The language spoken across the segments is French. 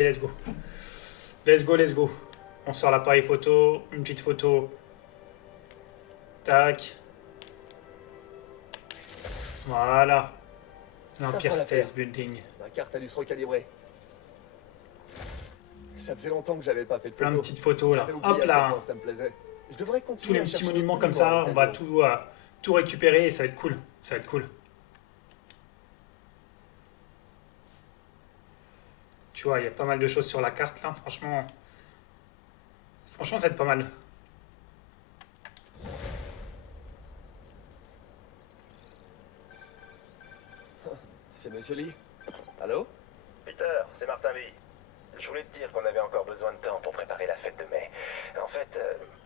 Let's go. Let's go, let's go. On sort l'appareil photo, une petite photo. Tac. Voilà. L'Empire State Building. Ma carte a dû se recalibrer. Ça faisait longtemps que j'avais pas fait de Plein de photos. petites photos là. J'avais oublié Hop à quel là. point ça me plaisait. Je devrais Tous continuer les à petits chercher monuments des comme documents ça, à on va l'occasion. tout récupérer et ça va être cool. Ça va être cool. Tu vois, il y a pas mal de choses sur la carte là, franchement. Franchement, ça va être pas mal. C'est Monsieur Lee. Allô? Peter, c'est Martin Lee. Je voulais te dire qu'on avait encore besoin de temps pour préparer la fête de mai. En fait,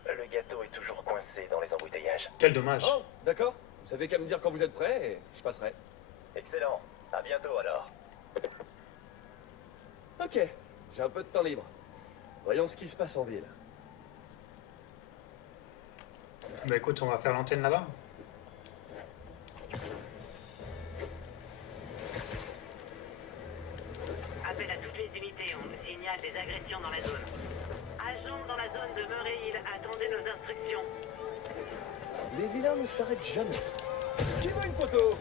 le gâteau est toujours coincé dans les embouteillages. Quel dommage. Oh, d'accord. Vous savez qu'à me dire quand vous êtes prêt et je passerai. Excellent. À bientôt alors. Ok, j'ai un peu de temps libre. Voyons ce qui se passe en ville. Bah écoute, on va faire l'antenne là-bas. Appel à toutes les unités, on nous signale des agressions dans la zone. Agents dans la zone de Murray Hill, attendez nos instructions. Les vilains ne s'arrêtent jamais. Qui veut une photo?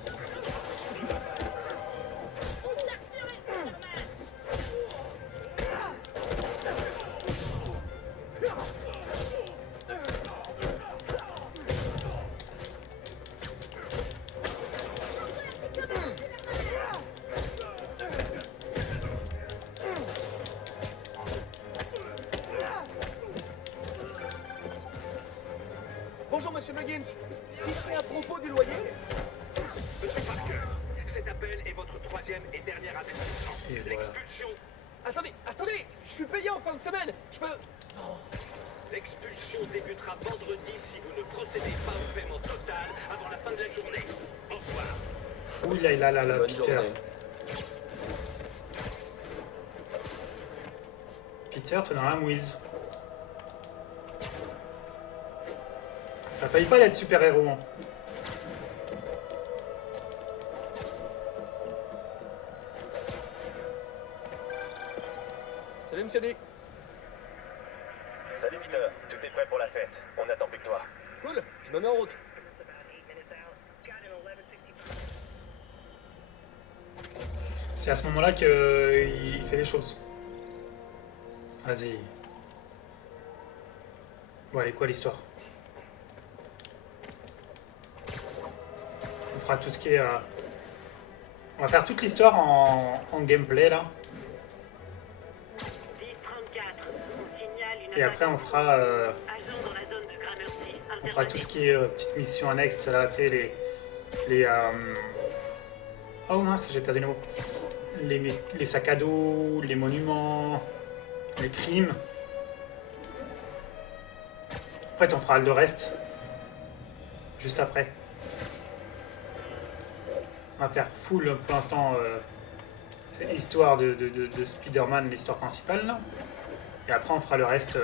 Bonjour, Monsieur Muggins. Si c'est à propos du loyer... Monsieur Parker, cet appel est votre troisième et dernier avertissement. Et voilà. L'expulsion, Attendez, je suis payé en fin de semaine. Je peux... l'expulsion débutera vendredi si vous ne procédez pas au paiement total avant la fin de la journée. Au revoir. Ouh là, Bonne Peter. journée. Peter, t'es dans la mouise. Ça paye pas d'être super-héros. Hein. Salut, Monsieur Lee. Salut Peter, tout est prêt pour la fête. On n'attend plus que toi. Cool, je me mets en route. C'est à ce moment-là qu'il fait les choses. Vas-y. Bon, allez, quoi l'histoire? On fera tout ce qui est... On va faire toute l'histoire en gameplay, là. 1034, on signale une Et après, on fera... agent dans la zone de Gramercy. On fera tout ce qui est petites missions annexes, là, tu sais, les oh mince, j'ai perdu le mot. Les sacs à dos, les monuments, les crimes. En fait, on fera le reste juste après. On va faire full pour l'instant c'est l'histoire de Spider-Man, l'histoire principale, là. Et après, on fera le reste...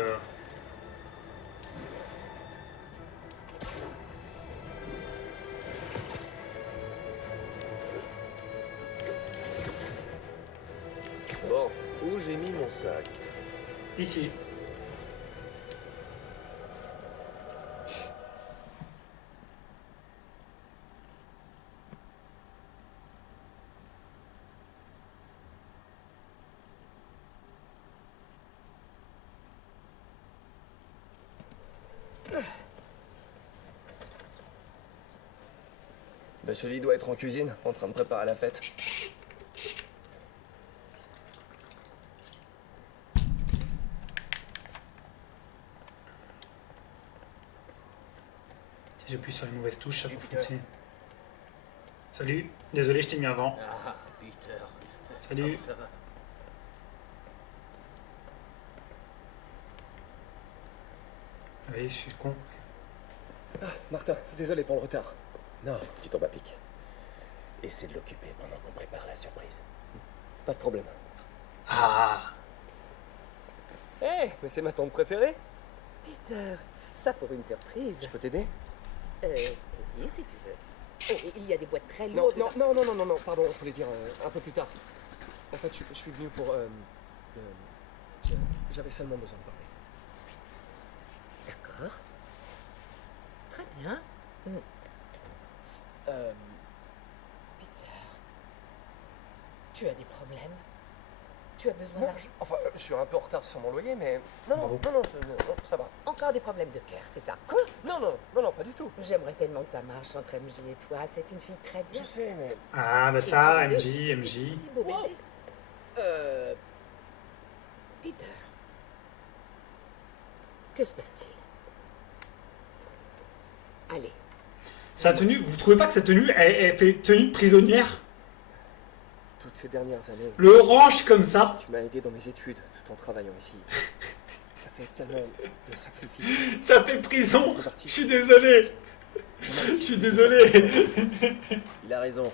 Bon, où j'ai mis mon sac? ici. Monsieur Lee doit être en cuisine, en train de préparer la fête. Si j'appuie sur les mauvaises touches, ça peut fonctionner. Salut, désolé, je t'ai mis avant. Ah, Peter. Salut. Comment ça va? Oui, je suis con. Martin, désolé pour le retard. Non, tu tombes à pic. Essaie de l'occuper pendant qu'on prépare la surprise. Pas de problème. Ah, Hé, mais c'est ma tante préférée. Peter, ça pour une surprise. Je peux t'aider? Oui, si tu veux. Oh, il y a des boîtes très Non, lourdes. non, pardon, je voulais dire un peu plus tard. En fait, je suis venu pour J'avais seulement besoin de parler. D'accord. Très bien. Peter. Tu as des problèmes? Tu as besoin d'argent? Enfin, je suis un peu en retard sur mon loyer, mais... Non, Bravo. non, ça va. Encore des problèmes de cœur, c'est ça? Quoi? Non, pas du tout. J'aimerais tellement que ça marche entre MJ et toi. C'est une fille très bien. Je sais, mais... Ah, bah ça, Et tous les MJ. Si beau Wow. bébé. Peter. Que se passe-t-il? Allez. Sa tenue, vous trouvez pas que sa tenue, elle fait tenue de prisonnière? Toutes ces dernières années, Le orange comme ça. tu m'as aidé dans mes études tout en travaillant ici. Ça fait tellement de sacrifices. Ça fait prison. Je suis désolé. Je suis désolé. Il a raison.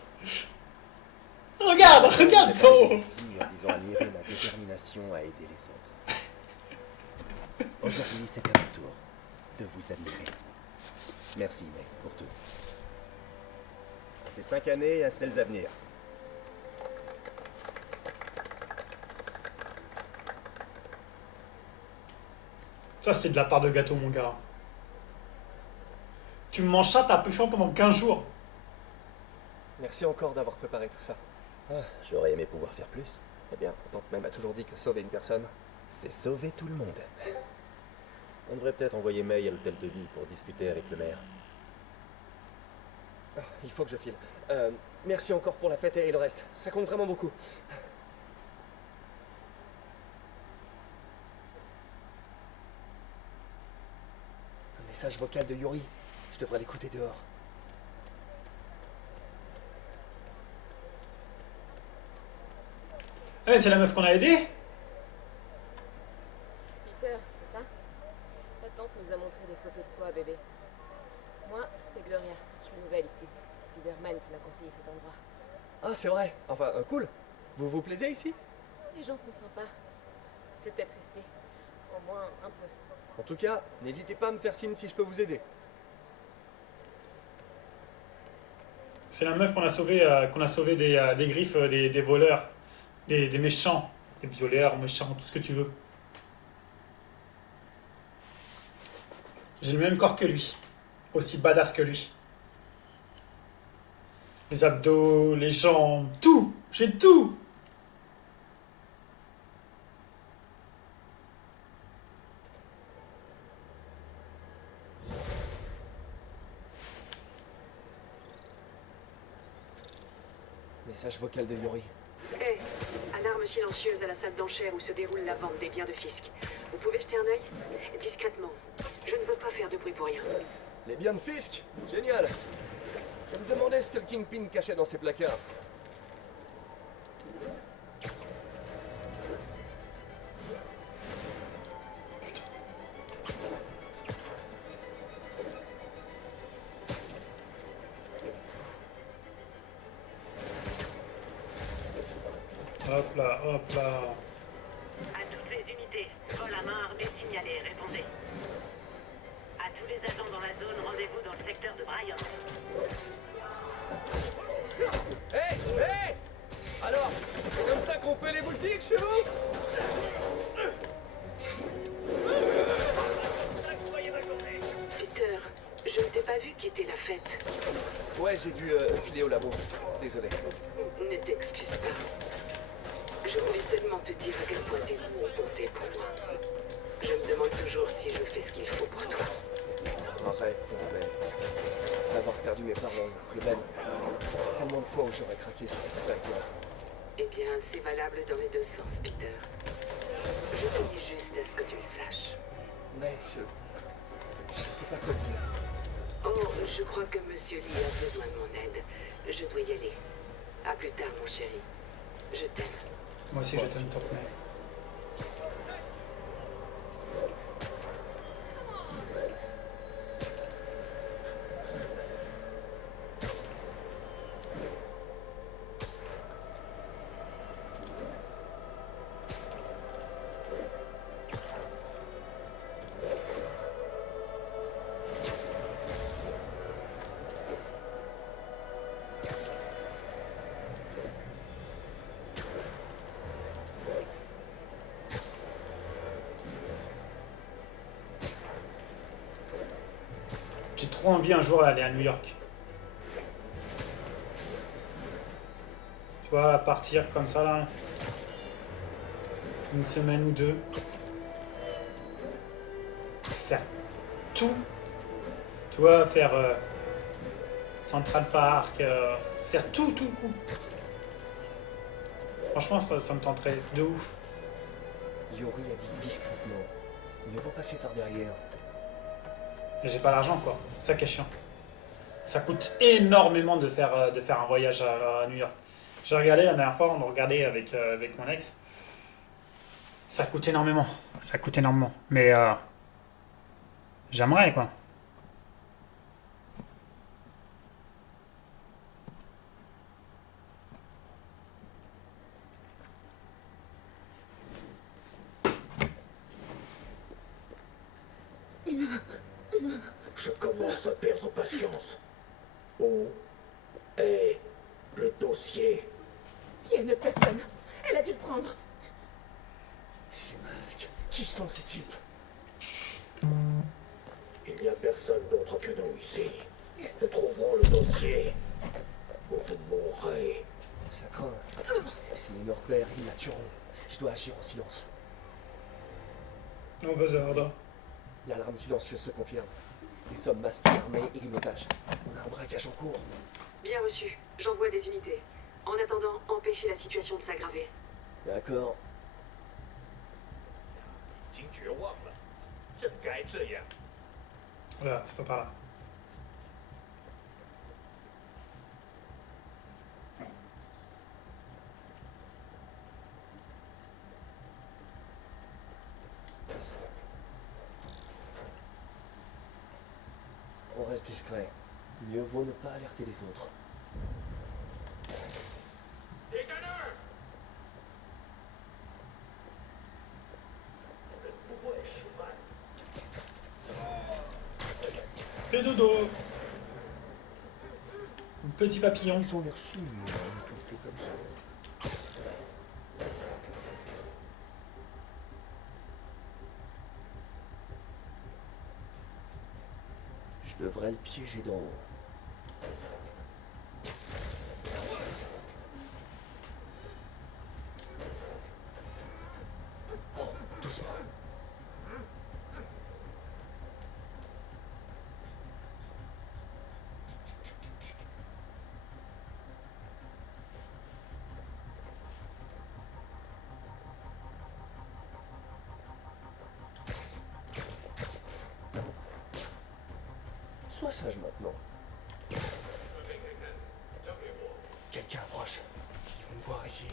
Regarde Je son... suis ici en disant admirer ma détermination à aider les autres. Aujourd'hui, c'est à mon tour de vous admirer. Merci, mec, pour tout. À ces 5 années et à celles à venir. Ça, c'est de la part de gâteau, mon gars. Tu me manges ça, t'as peu faim pendant 15 jours. Merci encore d'avoir préparé tout ça. Ah, j'aurais aimé pouvoir faire plus. Eh bien, tante même a toujours dit que sauver une personne... C'est sauver tout le monde. On devrait peut-être envoyer May à l'hôtel de ville pour discuter avec le maire. Ah, il faut que je file. Merci encore pour la fête et le reste. Ça compte vraiment beaucoup. Un message vocal de Yuri. Je devrais l'écouter dehors. Eh, c'est la meuf qu'on a aidée. Peter, c'est ça? Ta tante nous a montré des photos de toi, bébé. Moi, c'est Gloria. Je suis nouvelle ici. C'est Spider-Man qui m'a conseillé cet endroit. Ah, c'est vrai. Enfin, cool. Vous vous plaisez ici? Les gens sont sympas. Je vais peut-être rester. Au moins un peu. En tout cas, n'hésitez pas à me faire signe si je peux vous aider. C'est la meuf qu'on a sauvé des griffes, des voleurs, des méchants, des violeurs, méchants, tout ce que tu veux. J'ai le même corps que lui, aussi badass que lui. Les abdos, les jambes, tout, j'ai tout. Message vocal de Yuri. Hé, alarme silencieuse à la salle d'enchères où se déroule la vente des biens de Fisk. Vous pouvez jeter un œil? Discrètement. Je ne veux pas faire de bruit pour rien. Les biens de Fisk? Génial. Je me demandais ce que le Kingpin cachait dans ses placards. Hop là, hop là. À toutes les unités, vol à main armée signalé, répondez. À tous les agents dans la zone, rendez-vous dans le secteur de Bryan. Hé, hé. Alors, c'est comme ça qu'on fait les boutiques chez vous? Peter, je ne t'ai pas vu quitter la fête. Ouais, j'ai dû filer au labo. Désolé. Ne t'excuse pas. Je voulais seulement te dire à quel point t'es beau et compté pour moi. Je me demande toujours si je fais ce qu'il faut pour toi. Arrête, Ben. D'avoir perdu mes parents, le Ben. Tellement de fois où j'aurais craqué si c'était avec toi. Eh bien, c'est valable dans les deux sens, Peter. Je tenais juste à ce que tu le saches. Mais je sais pas quoi te dire. Oh, je crois que Monsieur Lee a besoin de mon aide. Je dois y aller. À plus tard, mon chéri. Je t'aime. Moi aussi, je t'aime, top mec. J'ai trop envie un jour d'aller à New York. Tu vois, là, partir comme ça, là. Une semaine ou deux. Faire tout. Tu vois, faire Central Park, faire tout. Franchement, ça me tenterait de ouf. Yori a dit discrètement. Mieux vaut passer par derrière. Mais j'ai pas l'argent, quoi. C'est ça qui est chiant. Ça coûte énormément de faire un voyage à New York. J'ai regardé la dernière fois, on a regardé avec mon ex. Ça coûte énormément. Ça coûte énormément. Mais j'aimerais, quoi. Je commence à perdre patience. Où est le dossier? Il y a une personne. Elle a dû le prendre. Ces masques, qui sont ces types? Il n'y a personne d'autre que nous ici. Nous trouverons le dossier. Ou vous mourrez. Ça craint. Si ils me repèrent, ils la tueront. Je dois agir en silence. On va se ordre. L'alarme silencieuse se confirme. Des hommes masqués armés et une otage. On a un braquage en cours. Bien reçu. J'envoie des unités. En attendant, empêchez la situation de s'aggraver. D'accord. 已经绝望了，正该这样。 Voilà, c'est pas par là. On reste discret. Mieux vaut ne pas alerter les autres. 别在那儿！ 不会失败。 Fais dodo. Petit papillon. Ils ont l'air sous, mais on peut comme ça. Je devrais le piéger d'en haut. Oh, doucement. Sois sage maintenant. Quelqu'un approche. Ils vont me voir ici.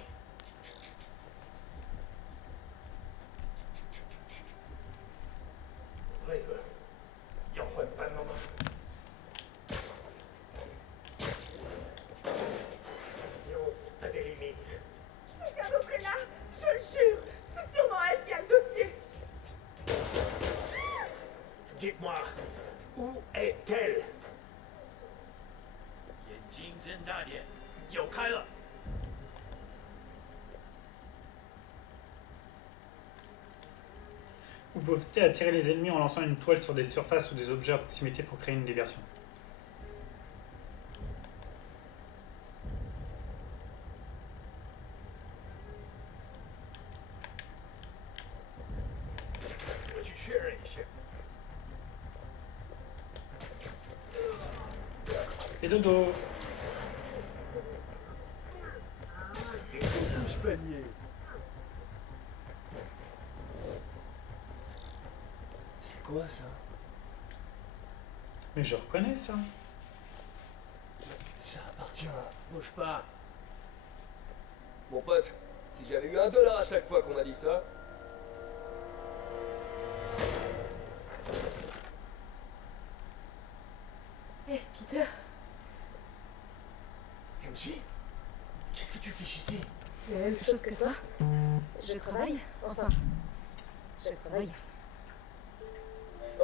T'as des limites. Quelqu'un d'autre est là. Je le jure. C'est sûrement elle qui a le dossier. Dites-moi, où est-elle? 眼睛睁大点，有开了。 Vous pouvez attirer les ennemis en lançant une toile sur des surfaces ou des objets à proximité pour créer une diversion. Et dodo. Touche panier. C'est quoi ça? Mais je reconnais ça. Ça appartient à... Bouge pas. Mon pote, si j'avais eu $1 à chaque fois qu'on a dit ça... Hé, Peter, MJ, qu'est-ce que tu fiches ici? la même chose que toi. Je travaille. Enfin, je travaille.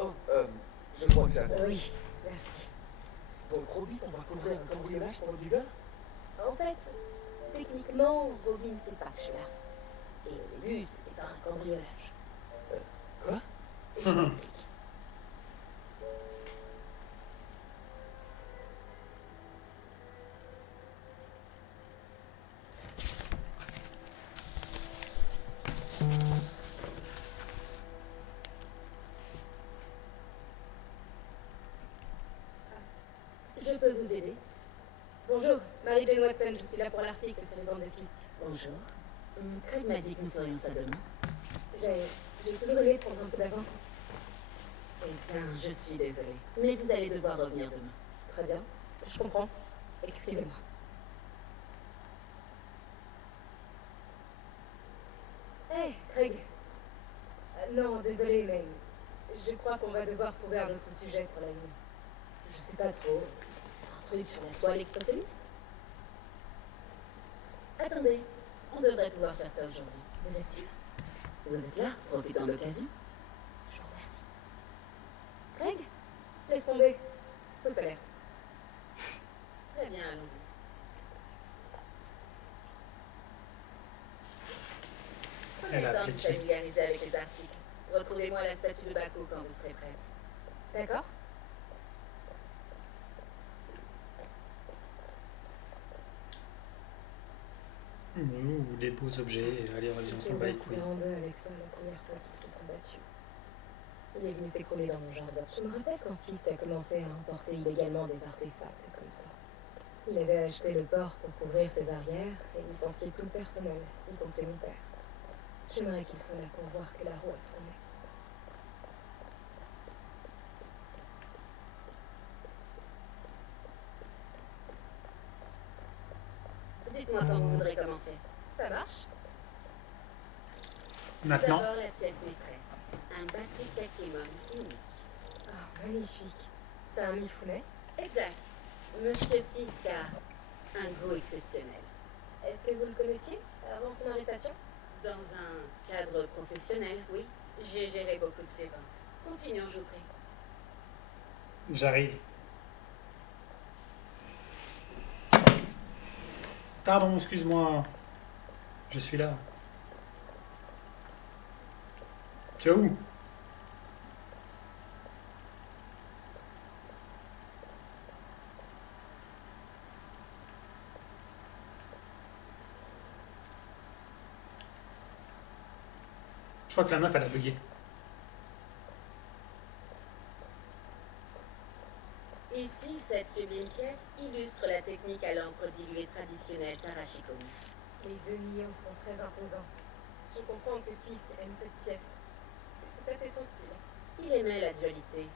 Oh, je crois que ça... Oui, merci. Dans le Robin, on va couvrir un cambriolage pour le Bugle? En fait, techniquement, Robin sait pas que je suis là. Et au début, c'était pas un cambriolage. Quoi? Je t'explique. Jane Watson, je suis là pour l'article sur les bandes de Fisk. Bonjour. Craig m'a dit que nous ferions ça demain. J'ai toujours aimé prendre un peu d'avance. Eh bien, je suis désolée. Mais vous allez devoir revenir demain. Très bien, je comprends. Excusez-moi. Hé, Craig. Non, désolé, mais je crois qu'on va devoir trouver un autre sujet pour la nuit. Je sais pas trop. Un truc sur la toile expressionniste? Attendez, on devrait pouvoir faire ça aujourd'hui. Vous êtes sûr? Vous êtes là, profitant de l'occasion. Je vous remercie. Craig? Laisse tomber. Fausse alerte. Très bien, allons-y. Elle a Prenez le temps de vous appliqué. familiariser avec les articles. Retrouvez-moi la statue de Baku quand vous serez prête. D'accord? Ouh, des beaux objets. Allez, vas-y, on s'en bat les couilles. en deux avec ça la première fois qu'ils se sont battus. Il est venu s'écrouler dans mon jardin. Je me rappelle quand Fisk a commencé à importer illégalement des artefacts comme ça. Il avait acheté le port pour couvrir ses arrières et licencié tout le personnel, y compris mon père. J'aimerais qu'il soit là pour voir que la roue a tourné. Dites-moi quand vous voudrez commencer. Ça marche? Maintenant, D'abord la pièce maîtresse. Un batterie Kakimon unique. Oh, magnifique. C'est un Mifune? Exact. Monsieur Fisk a un goût exceptionnel. Est-ce que vous le connaissiez avant son arrestation? Dans un cadre professionnel, oui. J'ai géré beaucoup de ses ventes. Continuons, je vous prie. j'arrive. Pardon, excuse-moi. Je suis là. Tu es où? Je crois que la meuf, elle a bugué. Ici, cette sublime pièce illustre la technique à l'encre diluée traditionnelle Tarashikomi. Les deux niaux sont très imposants. Je comprends que Fisk aime cette pièce. C'est tout à fait son style. Il aimait la dualité.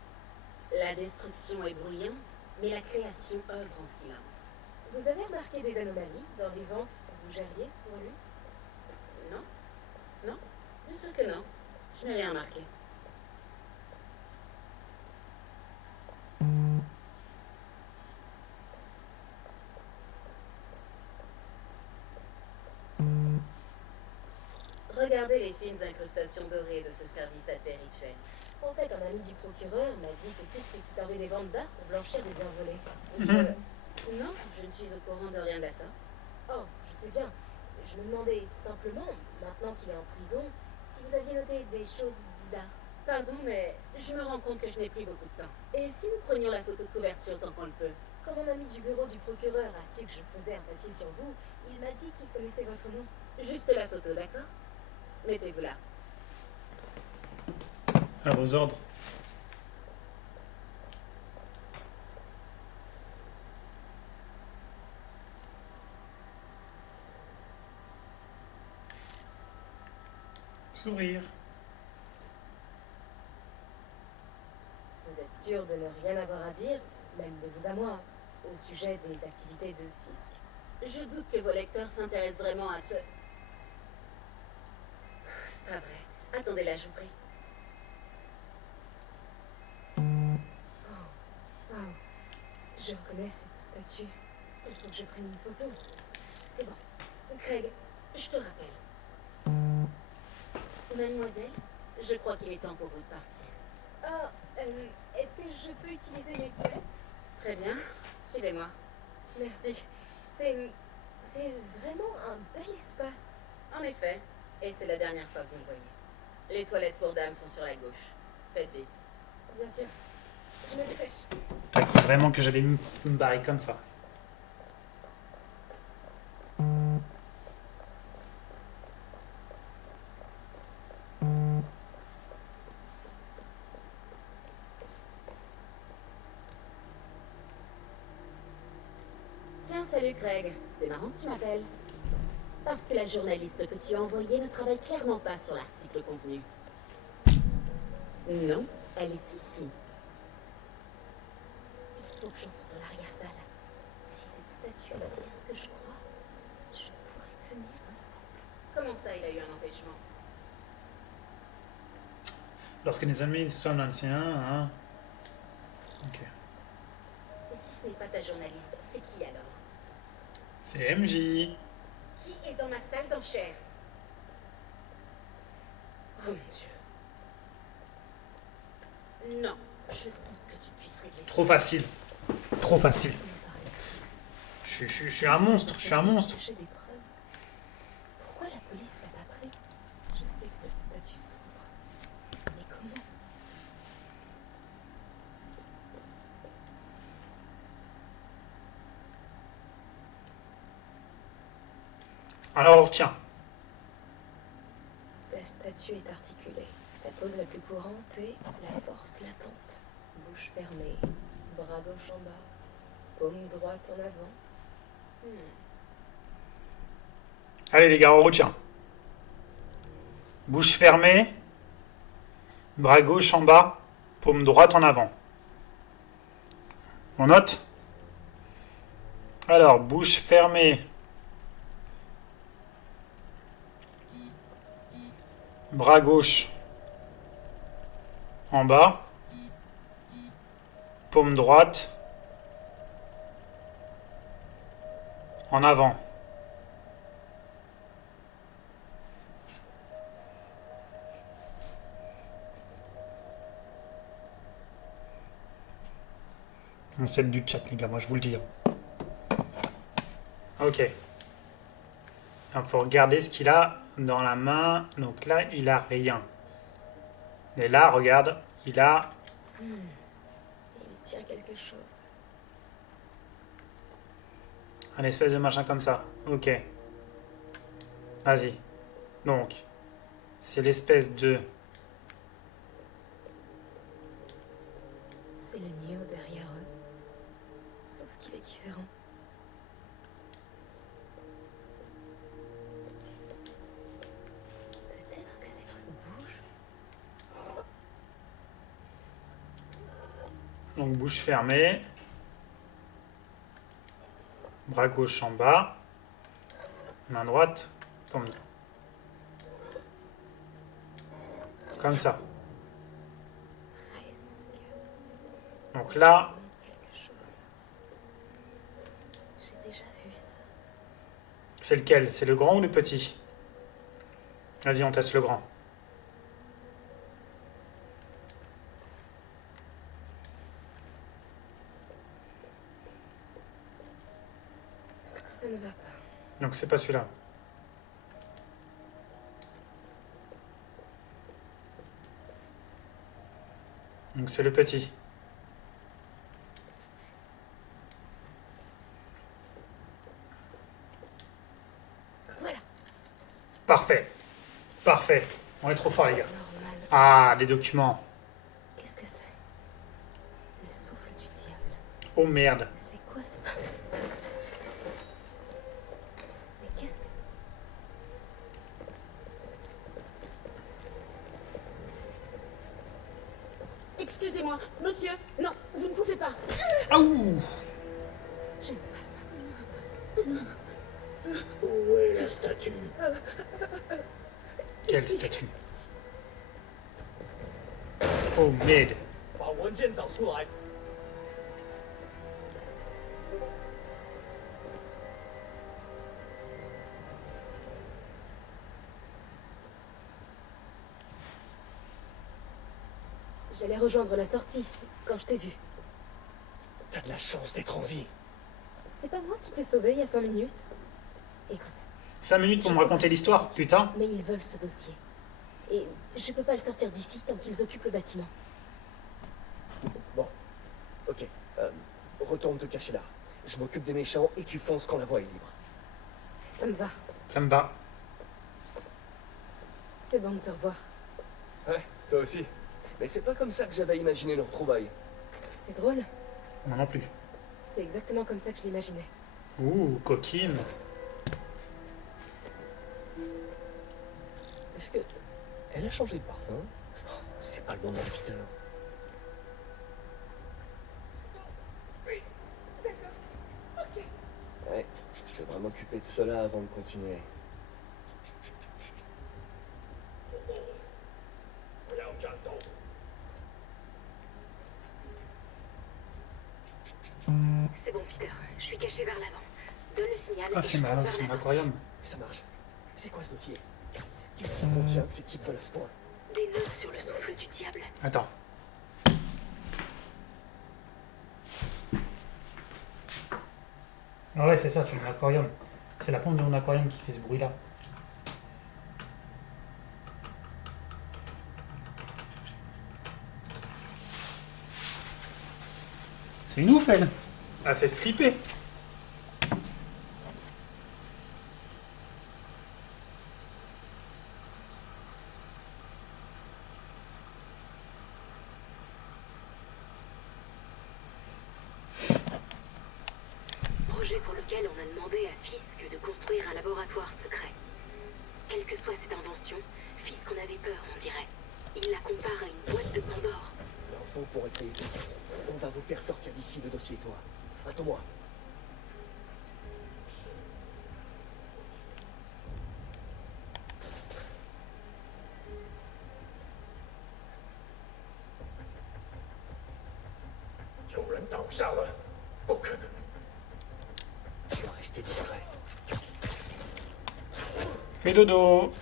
La destruction est bruyante, mais la création œuvre en silence. Vous avez remarqué des anomalies dans les ventes que vous gériez pour lui? Non? Non? Bien sûr que non. Je n'ai rien remarqué. Regardez les fines incrustations dorées de ce service à terre rituel. En fait, un ami du procureur m'a dit que Fisk se servait des ventes d'art pour blanchir des biens volés. Non, je ne suis au courant de rien de ça. Oh, je sais bien. Je me demandais tout simplement, maintenant qu'il est en prison, si vous aviez noté des choses bizarres. Pardon, mais je me rends compte que je n'ai plus beaucoup de temps. Et si nous prenions la photo de couverture tant qu'on le peut? Quand mon ami du bureau du procureur a su que je faisais un papier sur vous, il m'a dit qu'il connaissait votre nom. Juste la photo, d'accord? Mettez-vous là. À vos ordres. Sourire. Vous êtes sûr de ne rien avoir à dire, même de vous à moi, au sujet des activités de Fisk? Je doute que vos lecteurs s'intéressent vraiment à ce... C'est pas vrai. Attendez là, je vous prie. Oh, wow. Je reconnais cette statue. Il faut que je prenne une photo. C'est bon. Craig, je te rappelle. Mademoiselle, je crois qu'il est temps pour vous de partir. Oh, est-ce que je peux utiliser les toilettes? Très bien, suivez-moi. Merci. C'est vraiment un bel espace. En effet, et c'est la dernière fois que vous le voyez. Les toilettes pour dames sont sur la gauche. Faites vite. Bien sûr. Je me dépêche. T'as cru vraiment que j'allais me barrer comme ça? Tiens, salut Craig. C'est marrant que tu m'appelles. Parce que la journaliste que tu as envoyée ne travaille clairement pas sur l'article convenu. Non, elle est ici. Il faut que j'entre dans l'arrière-salle. Si cette statue est bien ce que je crois, je pourrais tenir un scoop. Comment ça, il a eu un empêchement? Lorsque les ennemis sont anciens, hein. Ok. Et si ce n'est pas ta journaliste, c'est qui alors? C'est MJ. Qui est dans ma salle d'enchères? Oh mon Dieu. Non, je doute que tu puisses régler Trop facile. Trop facile. Je suis un monstre, je suis un monstre. J'ai des preuves. Pourquoi la police l'a pas pris? Je sais que cette statue s'ouvre. Mais comment? Alors, tiens. La statue est articulée. La pose la plus courante est la force latente. Bouche fermée, bras gauche en bas, paume droite en avant. Allez les gars, on retient. Bouche fermée, bras gauche en bas, paume droite en avant. On note? Alors, bouche fermée. Bras gauche en bas. Paume droite en avant. On s'aide du chat, les gars, moi je vous le dis. Ok. Il faut regarder ce qu'il a dans la main. Donc là, il a rien. Et là, regarde, il a... Il tient quelque chose. un espèce de machin comme ça. Ok. Vas-y. Donc, c'est l'espèce de... C'est le Nio derrière eux. Sauf qu'il est différent. Peut-être que ces trucs bougent. Donc, bouche fermée. Bras gauche en bas. Main droite. Paume droite. Comme ça. Donc là, Quelque chose. J'ai déjà vu ça. c'est lequel? C'est le grand ou le petit? Vas-y, on teste le grand. Ça ne va pas. Donc c'est pas celui-là. Donc c'est le petit. Voilà. Parfait. Parfait. On est trop fort, les gars. Norman. Ah, les documents. Qu'est-ce que c'est? Le souffle du diable. Oh merde. C'est quoi ça? Mais qu'est-ce que... Excusez-moi, monsieur. Non, vous ne pouvez pas. Ah ouh. J'aime pas ça. Où est la statue? Quelle statue? Oh merde. 把文件找出来。 J'allais rejoindre la sortie quand je t'ai vu. T'as de la chance d'être en vie. C'est pas moi qui t'ai sauvé il y a 5 minutes. Écoute, 5 minutes pour me raconter l'histoire, putain. mais ils veulent ce dossier. Et je peux pas le sortir d'ici tant qu'ils occupent le bâtiment. Bon, ok. Retourne te cacher là. Je m'occupe des méchants et tu fonces quand la voie est libre. Ça me va. Ça me va. C'est bon de te revoir. Ouais, toi aussi. Mais c'est pas comme ça que j'avais imaginé nos retrouvailles. C'est drôle. Moi non plus. C'est exactement comme ça que je l'imaginais. Ouh, coquine. Est-ce que... Elle a changé de parfum? Oh, c'est pas le moment, putain. Oui, d'accord. Ok. Ouais, je vais vraiment m'occuper de cela avant de continuer. C'est bon, Peter. Je suis caché vers l'avant. Donne le signal. Ah, et c'est je malin, fonce c'est vers mon l'avant. aquarium. Ça marche. C'est quoi ce dossier? Qu'est-ce qui contient que ces types veulent à ce point? Des notes sur le souffle du diable. Attends. Ah ouais, c'est ça, c'est mon aquarium. C'est la pompe de mon aquarium qui fait ce bruit-là. C'est une ouf, elle. Elle fait flipper. Projet pour lequel on a demandé à Fisk de construire un laboratoire secret. Quelle que soit cette invention, Fisk en avait peur, on dirait. Il la compare à une boîte de Pandore. L'info pour effrayer Fisk. On va vous faire sortir d'ici le dossier, toi. Attends-moi. Tu dois rester discret. Fais dodo.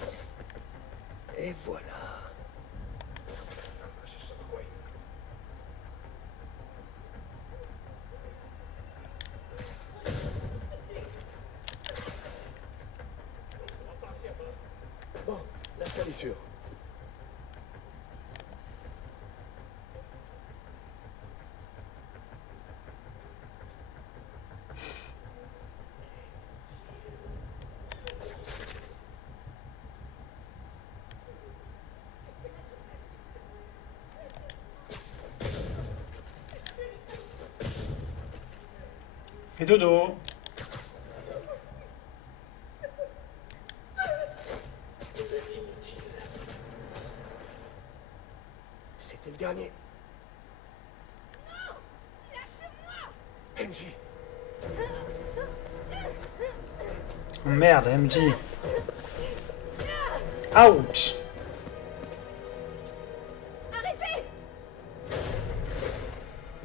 Et voilà. Bon, la salle est sûre. Fais dodo. C'était le dernier. Non! Lâchez-moi! MJ! Oh, merde, MJ. Ouch. Arrêtez!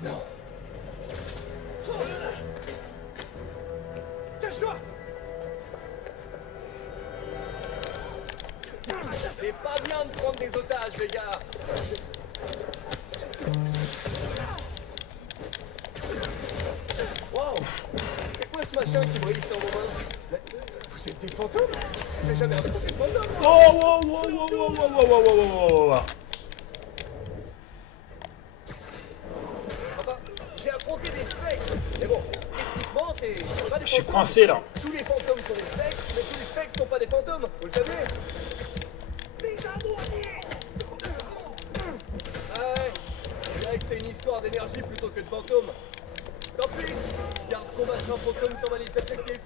Non! Cache-toi! C'est pas bien de prendre des otages, les gars! Wow! C'est quoi ce machin qui brille sur vos mains? Mais vous êtes des fantômes? J'ai jamais affronté de fantômes! Oh, wow, wow, wow, wow, wow, wow, wow, wow, wow, wow. Enfin, j'ai affronté des spectres! Mais bon, techniquement, c'est pas des Je suis fantômes. coincé là. Tous les fantômes sont des spectres, mais tous les spectres sont pas des fantômes, vous le savez? Ouais, je dirais que c'est une histoire d'énergie plutôt que de fantômes. Tant pis, je garde combattre un fantôme sur ma liste d'objectifs.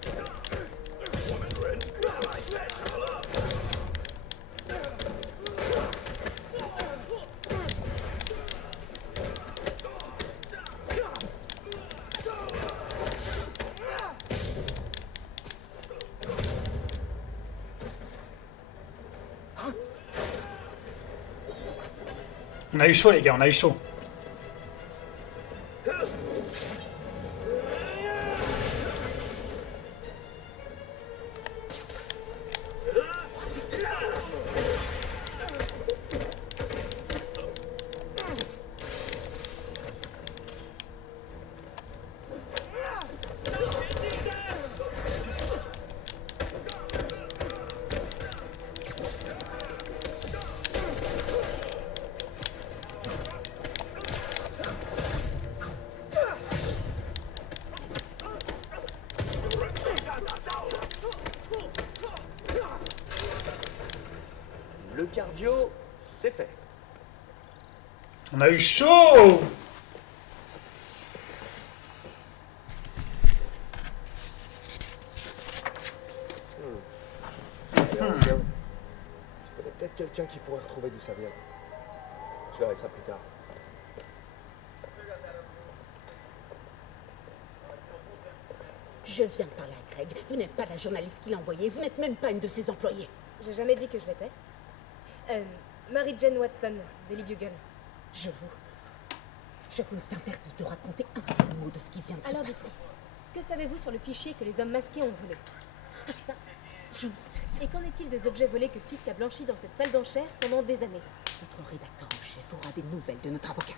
On a eu chaud, les gars, on a eu chaud. Le cardio, c'est fait. On a eu chaud. quelqu'un qui pourrait retrouver d'où ça vient. Je verrai ça plus tard. Je viens de parler à Greg. Vous n'êtes pas la journaliste qui l'a envoyé. Vous n'êtes même pas une de ses employés. J'ai jamais dit que je l'étais. Mary Jane Watson, Daily Bugle. Je vous interdis de raconter un seul mot de ce qui vient de se Alors passer. dites-moi, que savez-vous sur le fichier que les hommes masqués ont volé? Ça, je ne sais rien. Et qu'en est-il des objets volés que Fisk a blanchis dans cette salle d'enchères pendant des années? Notre rédacteur en chef aura des nouvelles de notre avocat.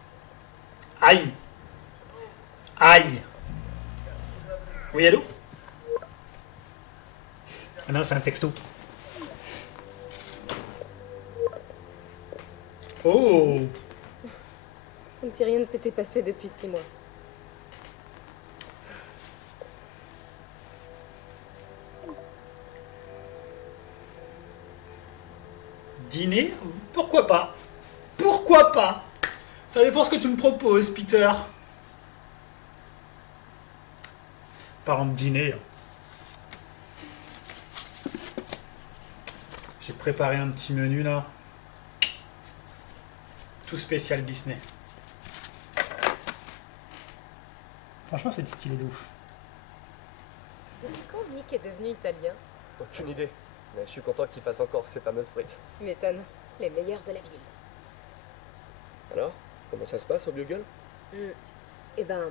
Aïe. Aïe. Oui, allô? Ah non, c'est un texto. Oh! Comme si rien ne s'était passé depuis 6 mois. Dîner? Pourquoi pas? Pourquoi pas? Ça dépend ce que tu me proposes, Peter. Parlant de dîner. J'ai préparé un petit menu là. Tout spécial Disney. Franchement, c'est stylé de ouf. Depuis quand Nick est devenu italien? Aucune idée. Mais je suis content qu'il fasse encore ces fameuses frites. Tu m'étonnes. Les meilleurs de la ville. Alors, comment ça se passe au Bugle? Eh ben...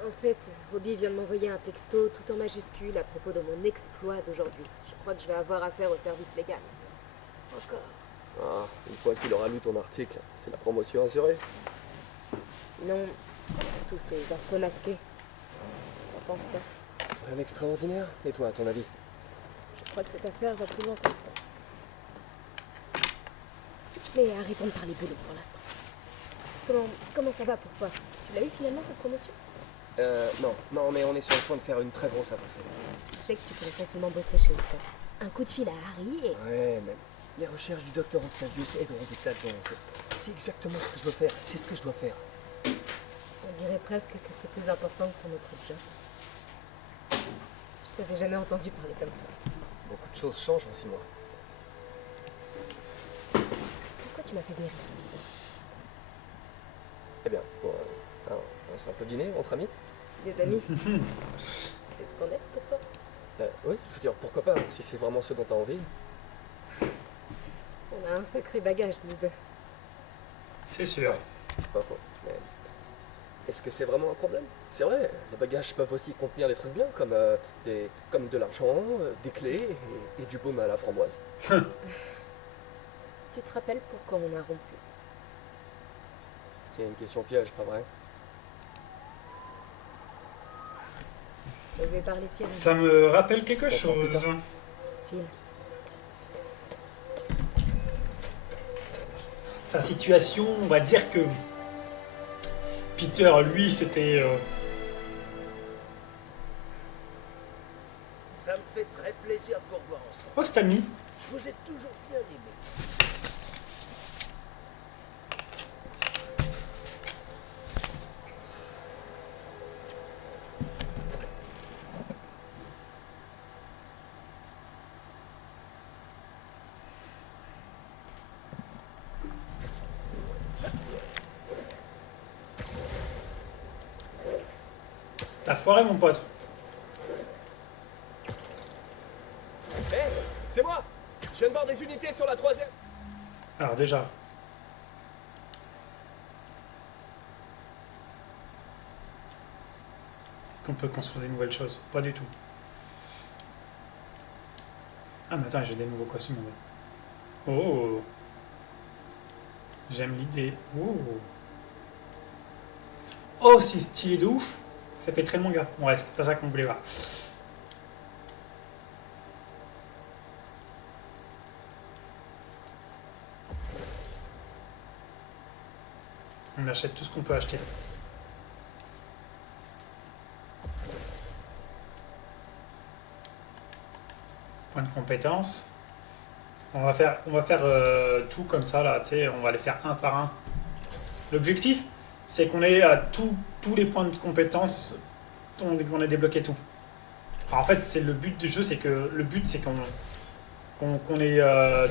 En fait, Robbie vient de m'envoyer un texto tout en majuscule à propos de mon exploit d'aujourd'hui. Je crois que je vais avoir affaire au service légal. Encore. Ah, une fois qu'il aura lu ton article, c'est la promotion assurée. Sinon, tous ces affreux masqués. T'en penses quoi? Rien d'extraordinaire. Et toi, à ton avis? Je crois que cette affaire va plus loin qu'on le pense. Mais arrêtons de parler boulot pour l'instant. Comment ça va pour toi? Tu l'as eu finalement cette promotion? Non, mais on est sur le point de faire une très grosse avancée. Tu sais que tu pourrais facilement bosser chez Oscar. Un coup de fil à Harry et... Ouais, mais les recherches du docteur Octavius aideront des tas de gens. C'est exactement ce que je veux faire. C'est ce que je dois faire. On dirait presque que c'est plus important que ton autre job. Je t'avais jamais entendu parler comme ça. Beaucoup de choses changent en 6 mois. Pourquoi tu m'as fait venir ici? Eh bien, pour un simple dîner entre amis. Des amis? C'est ce qu'on est pour toi? Oui, je veux dire, pourquoi pas, si c'est vraiment ce dont t'as envie. On a un sacré bagage, nous deux. C'est sûr. C'est pas faux, mais est-ce que c'est vraiment un problème? C'est vrai, les bagages peuvent aussi contenir des trucs bien, comme de l'argent, des clés et du baume à la framboise. Tu te rappelles pourquoi on a rompu? C'est une question piège, pas vrai? Je vais parler si elle... Ça me rappelle quelque chose. Phil. Sa situation, on va dire que Peter, lui, c'était... Ça me fait très plaisir de vous revoir ensemble. Oh, Stanley. Je vous ai toujours bien aimé. T'as foiré, mon pote. Hé, c'est moi! Je viens de voir des unités sur la 3e. Alors déjà... qu'on peut construire des nouvelles choses. Pas du tout. Ah mais attends, j'ai des nouveaux costumes. Oh! J'aime l'idée. Oh! Oh, c'est stylé de ouf! Ça fait très manga. Ouais, c'est pas ça qu'on voulait voir. On achète tout ce qu'on peut acheter. Point de compétence. On va faire tout comme ça là, tu sais, on va les faire un par un. L'objectif, c'est qu'on ait à tous les points de compétence, qu'on ait débloqué tout. Alors, en fait, c'est le but du jeu, c'est que qu'on ait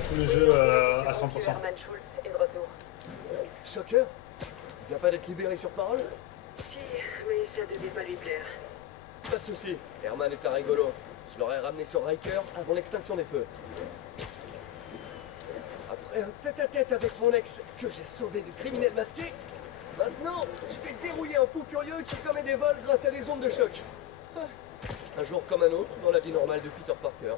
tout le jeu à 100%. Herman Schultz est de retour. Shocker? Il vient pas d'être libéré sur parole? Si, mais ça devait pas lui plaire. Pas de soucis, Herman est un rigolo. Je l'aurais ramené sur Riker avant l'extinction des feux. Après un tête-à-tête avec mon ex que j'ai sauvé du criminel masqué, maintenant, je vais dérouiller un fou furieux qui commet des vols grâce à des ondes de choc. Ah, un jour comme un autre dans la vie normale de Peter Parker.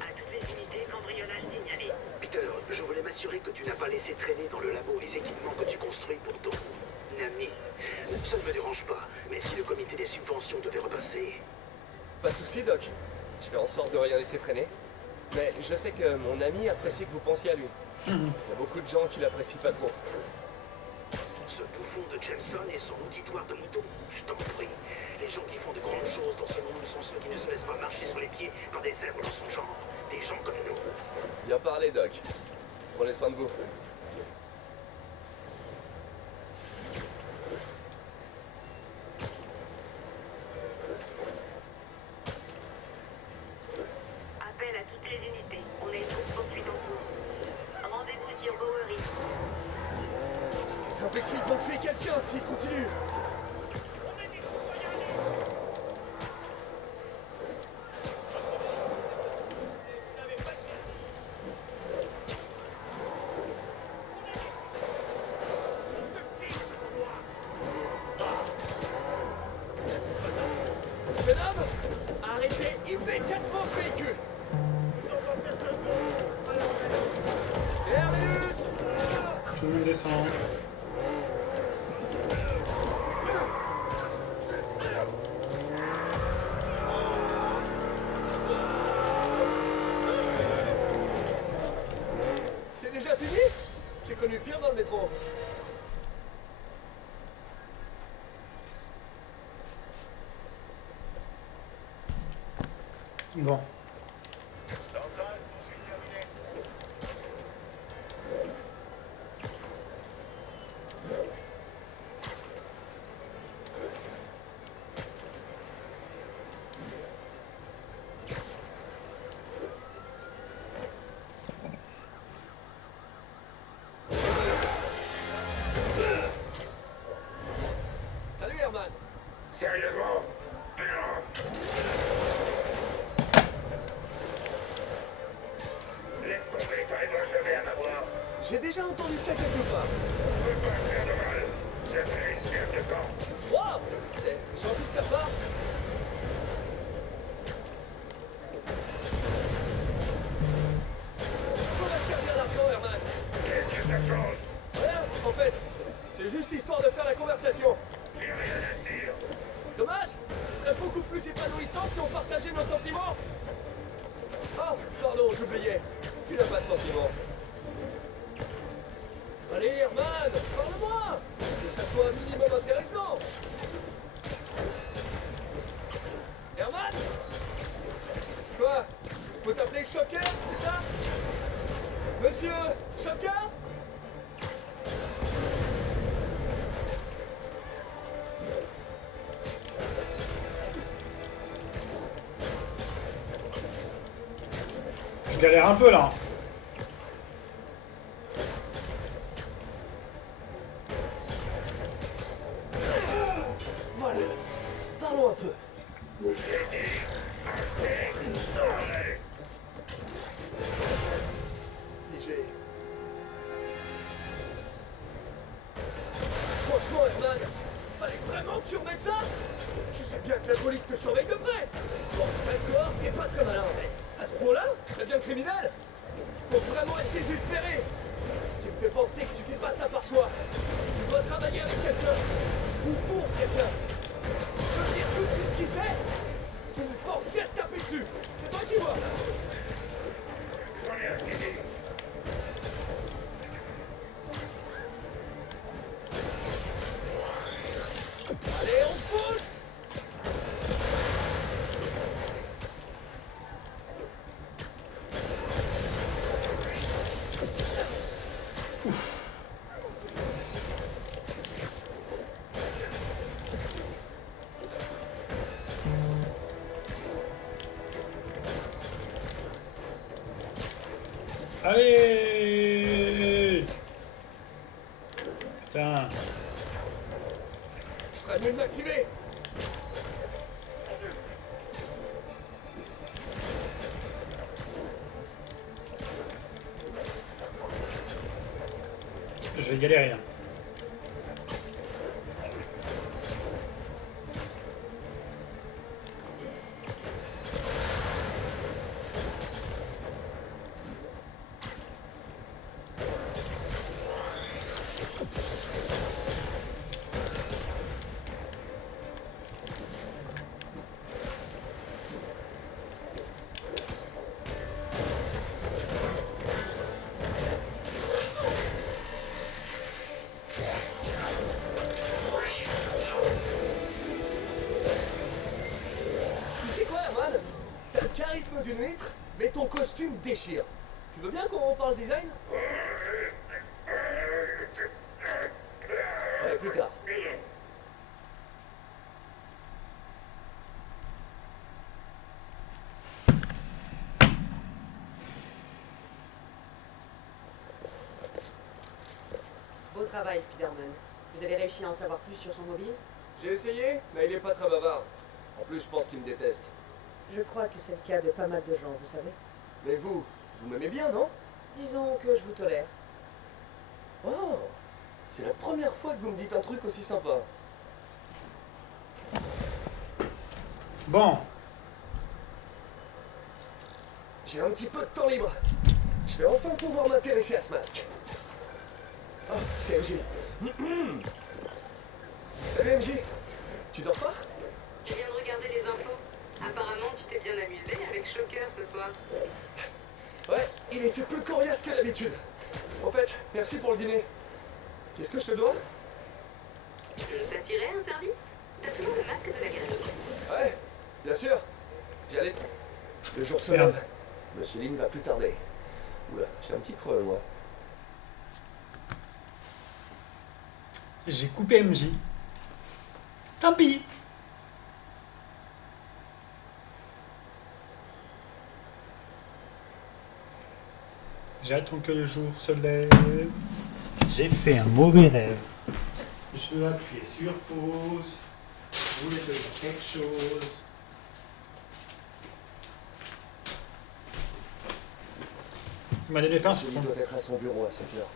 À toutes les unités, cambriolage signalé. Peter, je voulais m'assurer que tu n'as pas laissé traîner dans le labo les équipements que tu construis pour ton ami. Ça ne me dérange pas, mais si le comité des subventions devait repasser... Pas de soucis, Doc. Je fais en sorte de rien laisser traîner. Mais je sais que mon ami apprécie que vous pensiez à lui. Il y a beaucoup de gens qui l'apprécient pas trop. Ce bouffon de Jameson et son auditoire de moutons, je t'en prie. Les gens qui font de grandes choses dans ce monde sont ceux qui ne se laissent pas marcher sur les pieds par des zèbres dans son genre. Des gens comme nous. Bien parlé, Doc. Prenez soin de vous. Appel à toutes les unités. On a une troupe poursuite en cours. Rendez-vous sur Bowery. Ces imbéciles vont tuer quelqu'un s'ils continuent. Jeune homme, arrêtez immédiatement ce véhicule. Herméus! Tout le monde descend. C'est déjà fini? J'ai connu pire dans le métro. Bon. Salut Herman. Sérieusement? Laisse tomber, t'arriveras jamais à m'avoir. J'ai déjà entendu ça quelque part. Je veux pas faire de mal. Ça fait une perte de temps. Wow! C'est gentil de sa part. Faut la servir l'argent, Herman. Qu'est-ce que ça change? Rien, en fait. C'est juste histoire de faire la conversation. J'ai rien à dire. Dommage. Ce serait beaucoup plus épanouissant si on partageait nos sentiments. Ah, pardon, j'oubliais. Tu n'as pas de sentiments. Allez, Herman, parle-moi. Que ça soit un minimum intéressant. Herman? Quoi? Faut t'appeler Shocker, c'est ça? Monsieur Shocker? Je galère un peu là. Voilà. Parlons un peu. Léger. Franchement, Herman, fallait vraiment que tu remettes ça? Tu sais bien que la police te surveille de près. Bon, d'accord, t'es pas très malin, mais à ce point-là, c'est bien criminel. Faut vraiment être désespéré. Ce qui me fait penser que tu fais pas ça par choix. Tu dois travailler avec quelqu'un. Ou pour quelqu'un. Tu peux me dire tout de suite qui c'est? Ou me forcer à te taper dessus. C'est toi qui vois. J'en ai assez dit. Allez, on pousse. Allez! Putain. Je ferais mieux de m'activer. Je vais galérer, hein. Tu sais quoi, Herman? T'as le charisme d'une huître, mais ton costume déchire. Tu veux bien qu'on parle design? Ouais, plus tard. Beau travail, Spider-Man. Vous avez réussi à en savoir plus sur son mobile? J'ai essayé, mais il est pas très bavard. En plus, je pense qu'il me déteste. Je crois que c'est le cas de pas mal de gens, vous savez. Mais vous m'aimez bien, non? Disons que je vous tolère. Oh, c'est la première fois que vous me dites un truc aussi sympa. Bon. J'ai un petit peu de temps libre. Je vais enfin pouvoir m'intéresser à ce masque. Oh, c'est MJ. Salut MJ. Tu dors pas? Je viens de regarder les infos. Apparemment, tu t'es bien amusé avec Shocker ce soir. Ouais, il était plus coriace que d'habitude. En fait, merci pour le dîner. Qu'est-ce que je te dois? T'as tiré un service? T'as toujours le masque de la galerie. Ouais, bien sûr. J'allais. Le jour se lève. Monsieur Lin va plus tarder. Oula, j'ai un petit creux, moi. J'ai coupé MJ. Tant pis. J'attends que le jour se lève. J'ai fait un mauvais rêve. Je vais appuyer sur pause. Je voulais te dire quelque chose. Il m'a donné faim, Monsieur Lin doit être à son bureau à 7 heures.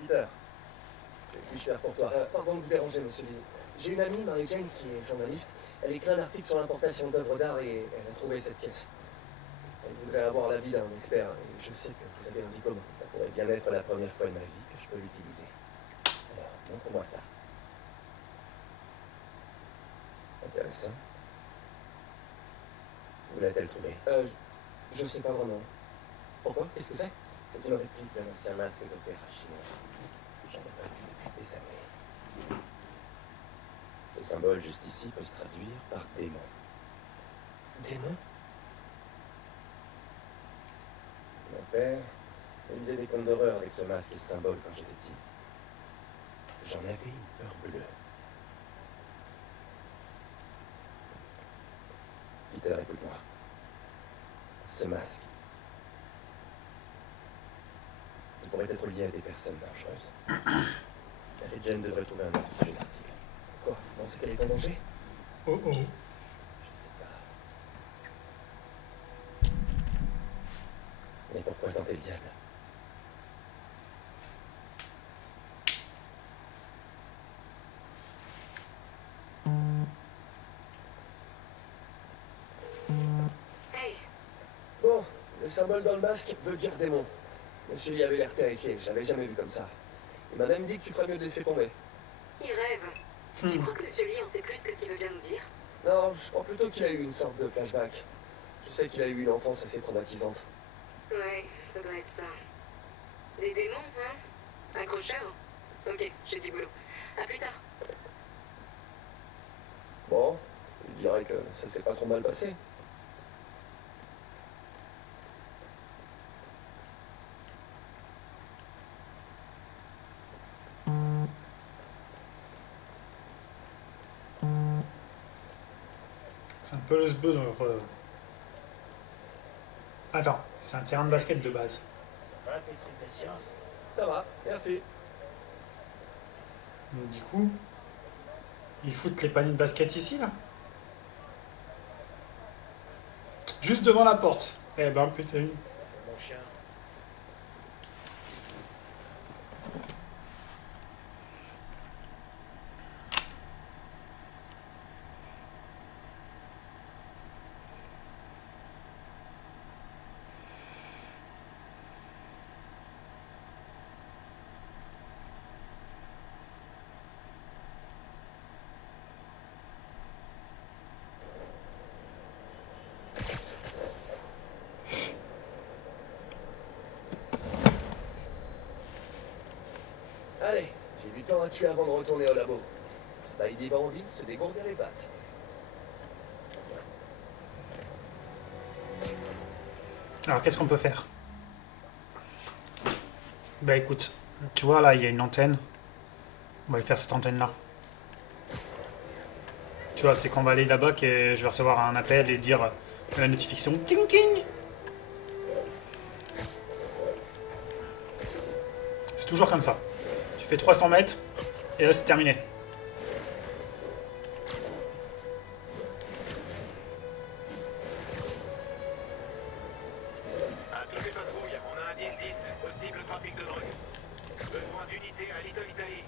Peter, que puis-je faire pour toi? Pardon de vous déranger, monsieur Lee. J'ai une amie, Mary-Jane, qui est journaliste. Elle écrit un article sur l'importation d'œuvres d'art et elle a trouvé cette pièce. Elle voudrait avoir l'avis d'un expert et je sais que vous avez un diplôme. Ça pourrait bien être la première fois de ma vie que je peux l'utiliser. Alors, montre-moi ça. Intéressant. Où l'a-t-elle trouvé? Je sais pas vraiment. Pourquoi? Qu'est-ce que c'est? C'est une réplique d'un ancien masque d'opéra chinois. J'en ai pas vu depuis des années. Ce symbole juste ici peut se traduire par démon. Démon? Mon père me lisait des contes d'horreur avec ce masque et ce symbole quand j'étais petit. J'en avais une peur bleue. Peter, écoute-moi. Ce masque, il pourrait être lié à des personnes dangereuses. Mary Jane devrait trouver un autre sujet d'article. Quoi? Vous pensez qu'elle est en danger? Oh oh. Je sais pas. Mais pourquoi tenter le diable? Hey, Bon, le symbole dans le masque veut dire démon. Monsieur y avait l'air terrifié, je l'avais jamais vu comme ça. Il m'a même dit que tu ferais mieux de laisser tomber. Il rêve. Tu crois que Monsieur Lee en sait plus que ce qu'il veut bien nous dire? Non, je crois plutôt qu'il a eu une sorte de flashback. Je sais qu'il a eu une enfance assez traumatisante. Ouais, ça doit être ça. Des démons, hein? Accrocheur? Ok, j'ai du boulot. À plus tard. Bon, je dirais que ça s'est pas trop mal passé. C'est un peu le sbeu dans leur... Attends, c'est un terrain de basket de base. Ça va tes trucs de science? Ça va, merci. Donc, du coup, ils foutent les paniers de basket ici, là? Juste devant la porte. Eh ben, putain. Mon chien. Allez, j'ai du temps à tuer avant de retourner au labo. Spidey va en ville se dégourdir les pattes. Alors, qu'est-ce qu'on peut faire? Bah écoute, tu vois là, il y a une antenne. On va aller faire cette antenne-là. Tu vois, c'est qu'on va aller là-bas que je vais recevoir un appel et dire la notification ting ting. C'est toujours comme ça. Tu fais 300 mètres et là c'est terminé. À toutes les patrouilles, on a un 10-10, possible trafic de drogue. Besoin d'unités à Little Italy.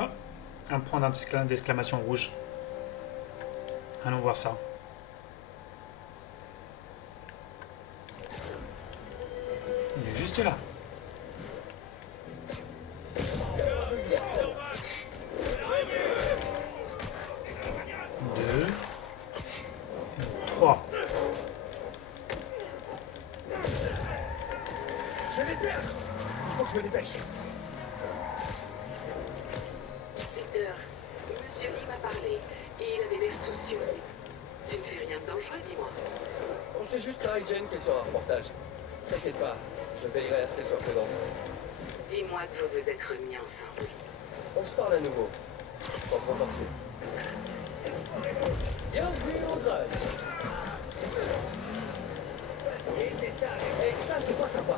Oh, un point d'exclamation rouge. Allons voir ça. Il est juste là. Deux. Trois. Je vais les perdre. Il faut que je me dépêche. Victor, Monsieur Lee m'a parlé et il avait l'air soucieux. Tu ne fais rien de dangereux, dis-moi. Bon, c'est juste Mary Jane qui est sur un reportage. T'inquiète pas, je veillerai à ce qu'elle soit présente. Dis-moi que vous vous êtes remis ensemble. On se parle à nouveau. Sans se renforcer. Bienvenue au drive. Et ça, c'est pas sympa.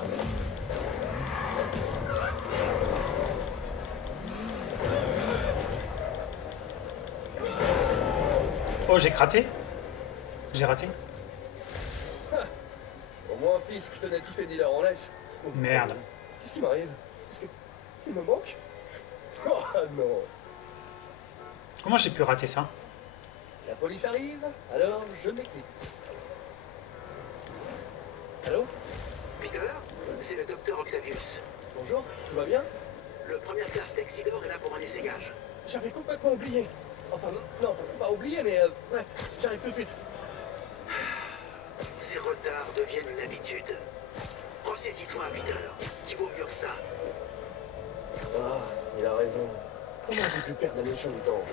Oh, j'ai raté. J'ai raté. Au moins, fils, je tenais tous ces dealers en laisse. Merde. Qu'est-ce qui m'arrive? Est-ce qu'il me manque? Oh non. Comment j'ai pu rater ça? La police arrive, alors je m'éclipse. Allô? Peter, c'est le docteur Octavius. Bonjour, tout va bien? Le premier classe Texidor est là pour un essayage. J'avais complètement oublié. Enfin, non, pas oublié, mais bref, j'arrive tout de suite. Ces retards deviennent une habitude. Ressaisis-toi, Peter. Il vaut mieux que ça. Ah, il a raison. Comment j'ai pu perdre la notion du temps?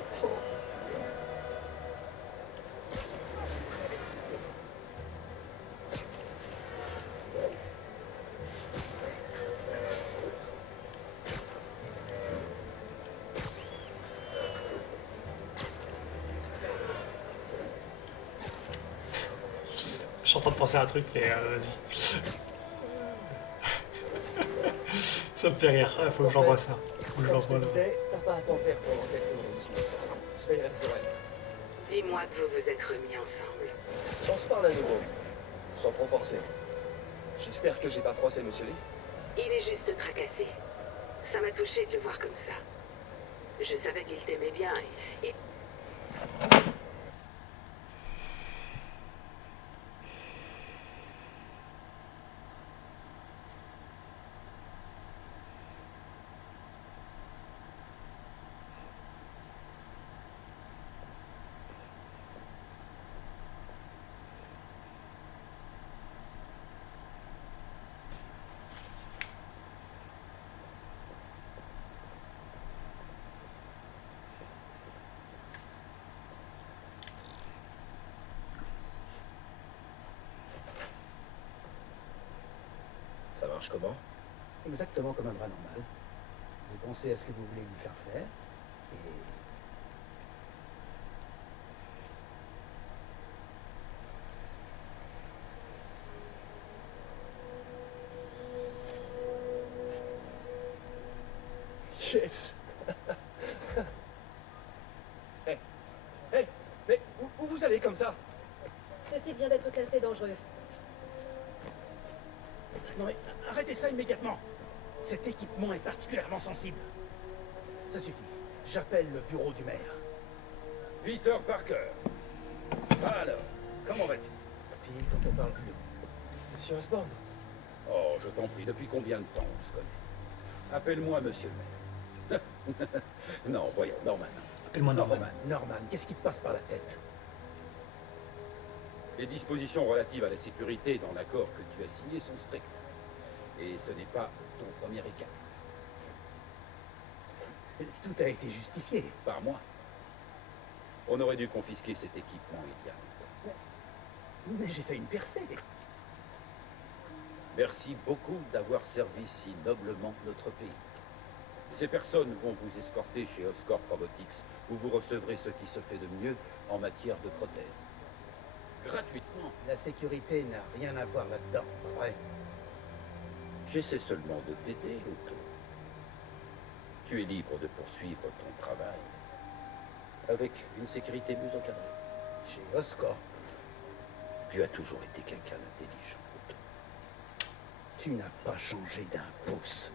Je suis en train de penser à un truc, mais vas-y. Ça me fait rire, il faut que j'envoie ça. Faut que je Comme je l'envoie te là. disais, t'as pas à t'en faire pendant quelques minutes. Je vais y rester. Dis-moi que vous vous êtes remis ensemble. On se parle à nouveau. Sans trop forcer. J'espère que j'ai pas froissé Monsieur Lee. Il est juste tracassé. Ça m'a touché de le voir comme ça. Je savais qu'il t'aimait bien et... Ça marche comment? Exactement comme un bras normal. Vous pensez à ce que vous voulez lui faire faire, et... Yes. Hey, hey, mais où vous allez comme ça? Ceci vient d'être classé dangereux. Non mais, arrêtez ça immédiatement. Cet équipement est particulièrement sensible. Ça suffit. J'appelle le bureau du maire. Peter Parker. Ça alors, comment vas-tu? Puis, quand on parle du... Monsieur Osborn. Oh, je t'en prie, depuis combien de temps on se connaît? Appelle-moi Monsieur le Maire. Non, voyons, Norman. Appelle-moi Norman. Norman, qu'est-ce qui te passe par la tête? Les dispositions relatives à la sécurité dans l'accord que tu as signé sont strictes. Et ce n'est pas ton premier écart. Tout a été justifié. Par moi. On aurait dû confisquer cet équipement il y a longtemps. Mais j'ai fait une percée. Merci beaucoup d'avoir servi si noblement notre pays. Ces personnes vont vous escorter chez Oscorp Robotics, où vous recevrez ce qui se fait de mieux en matière de prothèses. Gratuitement. La sécurité n'a rien à voir là-dedans, pas vrai? J'essaie seulement de t'aider, Otto. Tu es libre de poursuivre ton travail avec une sécurité mieux encadrée. Chez Oscorp. Tu as toujours été quelqu'un d'intelligent, Otto. Tu n'as pas changé d'un pouce.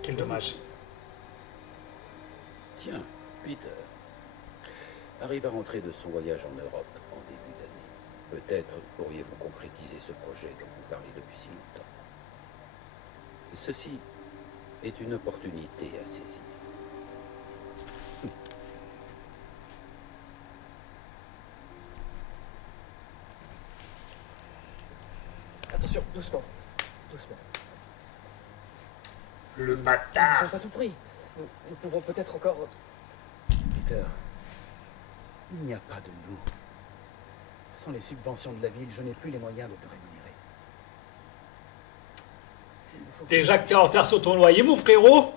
Quel dommage. Tiens, Peter arrive à rentrer de son voyage en Europe en début d'année. Peut-être pourriez-vous concrétiser ce projet dont vous parlez depuis si longtemps. Ceci est une opportunité à saisir. Attention, doucement. Doucement. Le Ils ne bâtard. sont pas tout pris. Nous pouvons peut-être encore... Peter, il n'y a pas de nous. Sans les subventions de la ville, je n'ai plus les moyens de te rémunérer. Il faut que- Déjà que t'es en retard sur ton loyer, mon frérot.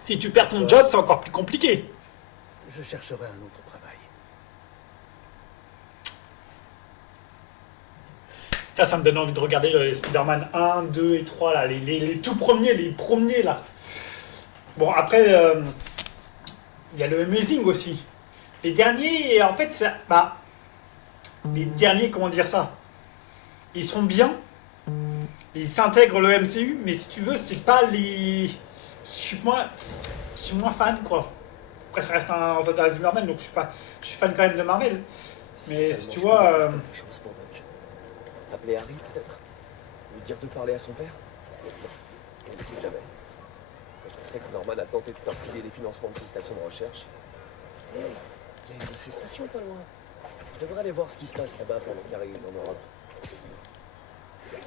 Si tu perds ton job, c'est encore plus compliqué. Je chercherai un autre travail. Ça me donne envie de regarder les Spider-Man 1, 2 et 3, là, les tout premiers, les premiers, là. Bon, après, il y a le Amazing aussi. Les derniers, en fait, ça... Bah, les derniers, comment dire ça? Ils sont bien. Ils s'intègrent le MCU, mais si tu veux, c'est pas les... Je suis moins fan, quoi. Après, ça reste un Spider-Man, donc je suis fan quand même de Marvel. Mais si tu vois... Quelque chose pour Buck. Appeler Harry, peut-être? Lui dire de parler à son père? On ne dit jamais. Quand on sait que Norman a tenté de torpiller les financements de ses stations de recherche. Hé, il y a une de ces stations pas loin. Je devrais aller voir ce qui se passe là-bas pendant qu'Harry est en Europe. Il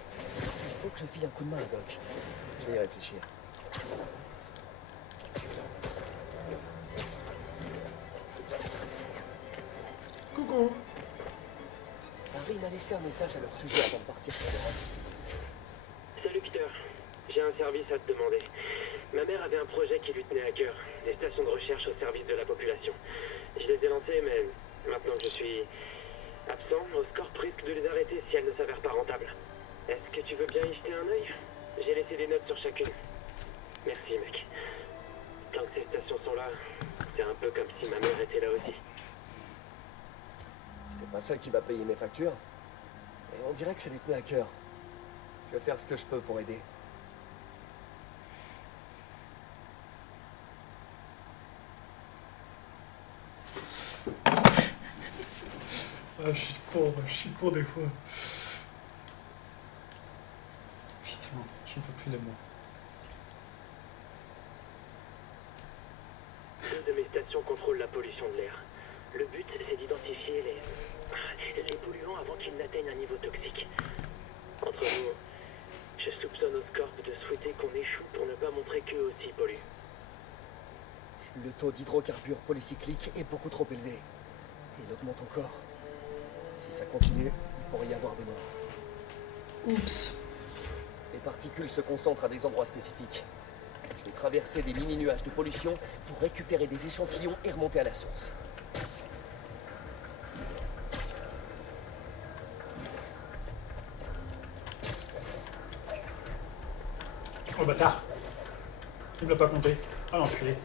faut que je file un coup de main à Doc. Je vais y réfléchir. Coucou. Harry m'a laissé un message à leur sujet avant de partir pour l'Europe. Salut Peter, j'ai un service à te demander. Ma mère avait un projet qui lui tenait à cœur, des stations de recherche au service de la population. Je les ai lancées, mais maintenant que je suis absent, Oscorp risque de les arrêter si elles ne s'avèrent pas rentables. Est-ce que tu veux bien y jeter un œil? J'ai laissé des notes sur chacune. Merci mec. Tant que ces stations sont là, c'est un peu comme si ma mère était là aussi. C'est pas ça qui va payer mes factures. Et on dirait que ça lui tenait à cœur. Je vais faire ce que je peux pour aider. Ah, je suis pour des fois. Putain, j'en peux plus de moi. Deux de mes stations contrôlent la pollution de l'air. Le but, c'est d'identifier les polluants avant qu'ils n'atteignent un niveau toxique. Entre nous, je soupçonne Oscorp de souhaiter qu'on échoue pour ne pas montrer qu'eux aussi polluent. Le taux d'hydrocarbures polycycliques est beaucoup trop élevé. Il augmente encore. Si ça continue, il pourrait y avoir des morts. Oups. Les particules se concentrent à des endroits spécifiques. Je vais traverser des mini-nuages de pollution pour récupérer des échantillons et remonter à la source. Oh bâtard. Il me l'a pas compté. Ah l'enculé.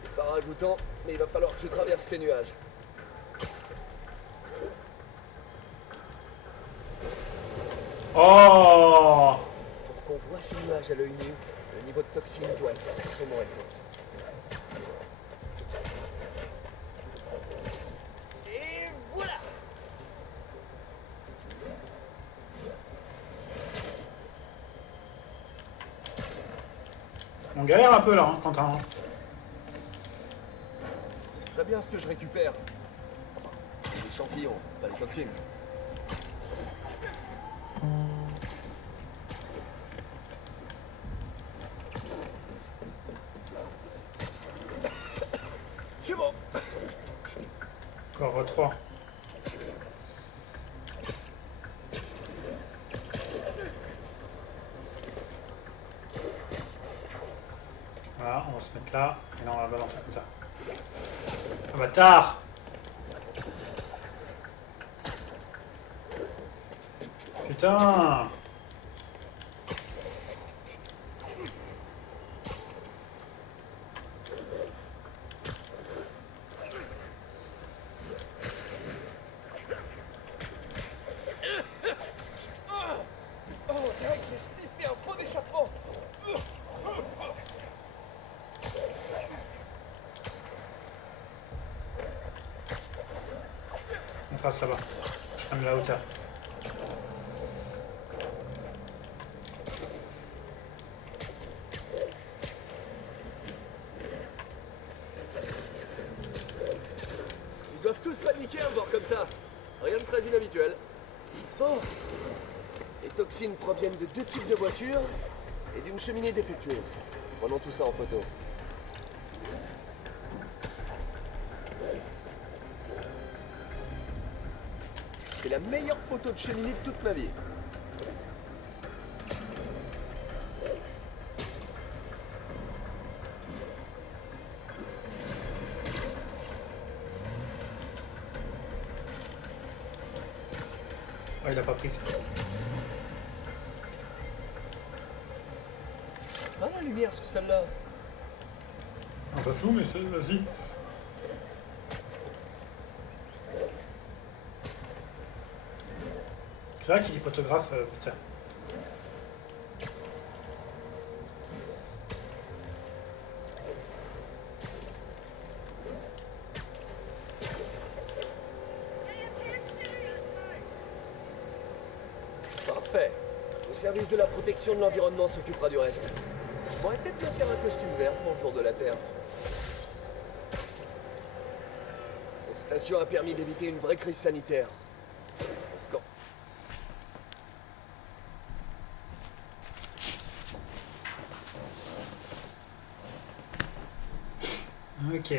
C'est pas ragoûtant, mais il va falloir que je traverse ces nuages. Oh! Pour qu'on voit ces nuages à l'œil nu, le niveau de toxine doit être sacrément élevé. Et voilà! On galère un peu là, hein, Quentin. Très bien ce que je récupère. Enfin, les échantillons, pas les toxines. C'est bon. Encore 3. Voilà, on va se mettre là, et là on va balancer comme ça. Ah bâtard! Putain! Oh, on dirait que j'ai sniffé un faux d'échappement. On fasse là-bas. Je prends de la hauteur. Ils doivent tous paniquer à me voir comme ça. Rien de très inhabituel. Bon. Les toxines proviennent de 2 types de voitures et d'une cheminée défectueuse. Prenons tout ça en photo. C'est la meilleure photo de cheminée de toute ma vie. Oh, il a pas pris ça. Ah, la lumière sur celle-là. Un peu flou, mais c'est... Vas-y. C'est là qu'il est photographe, putain. Parfait. Le service de la protection de l'environnement s'occupera du reste. Je pourrais peut-être bien faire un costume vert pour le jour de la Terre. Cette station a permis d'éviter une vraie crise sanitaire. Oscorp. Ok.